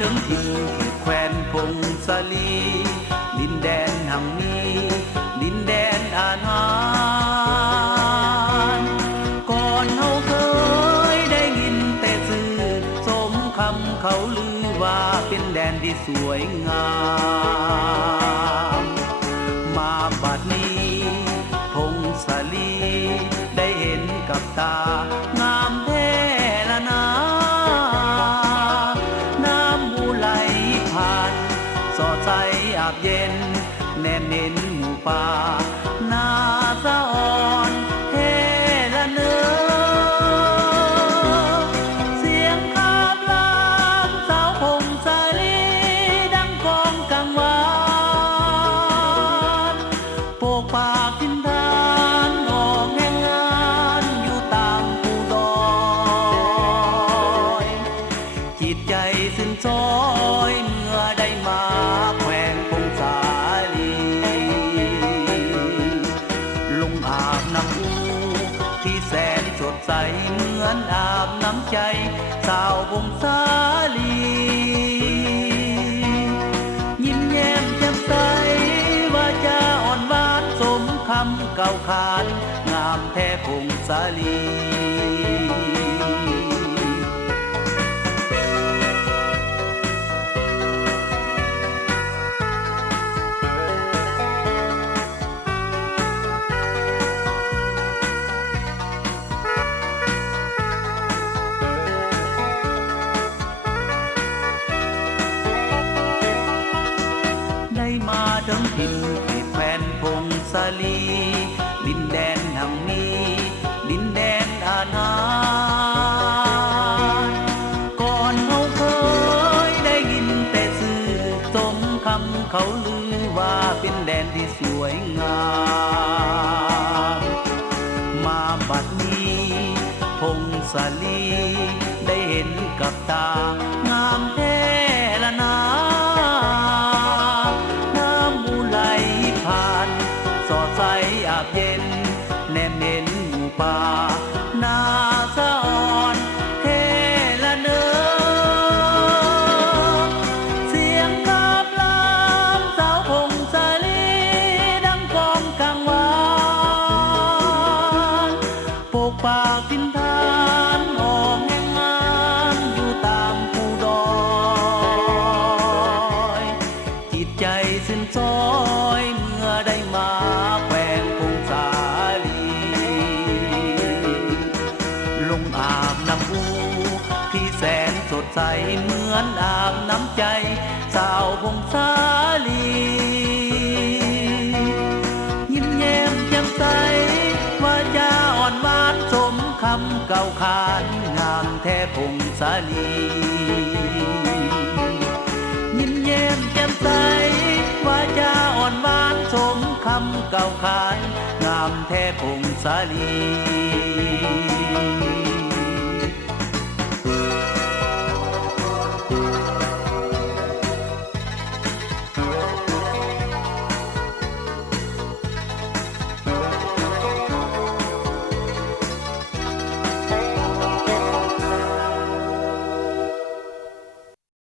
ถึงถิ่นแคว้นพงศาลีดินแดนแห่งนี้ดินแดนอาณาก่อนเฮาเคยได้ยินแต่ชื่อสมคำเขาลือว่าเป็นแดนที่สวยงามมาบัดนี้พงศาลีได้เห็นกับตางามแท้ละนาน้ำหูไหลผ่านสอดใสอาบเย็นแนบเน้นหมู่ป่านาสะอ่อนเทละเนอเสียงคาบลามสาวพงศาลีดังกองกังวานโปกปากทินทานออกแห่งงานอยู่ตามภูดอยจิตใจสิ้นซอยเมื่อได้มาแขวงพงศาลีลงอาบน้ำอูที่แสนสดใสเหมือนอาบน้ำใจสาวพงศาลียิ้มแย้มแจ่มใสว่าจะอ่อนหวานสมคำเก่าขานงามแท้พงศาลีได้มาถึงถิ่นแคว้นพงศาลีดินแดนแห่งนี้ดินแดนอาณาก่อนเฮาเคยได้ยินแต่ชื่อสมคำเขาลือว่าเป็นแดนที่สวยงามมาบัดนี้พงศาลีได้เห็นกับตางามแท้ละนาสอดใสอาบเย็นแนบเน้นหมู่ป่านาสะอ่อนเทละเนอเสียงคาบลามสาวพงศาลีดังกองกังวานโปกปากทินทานออกแห่งงานอยู่ตามภูดอยจิตใจสิ้นซอยเมื่อได้มาแขวงพงศาลีลงอาบน้ำอูที่แสนสดใสเหมือนอาบน้ำใจสาวพงศาลียิ้มแย้มแจ่มใสว่าจะอ่อนหวานสมคำเก่าขานงามแท้พงศาลียิ้มแย้มแจ่มใสว่าจะอ่อนหวานสมคำเก่าขานงามแท้พงศาลี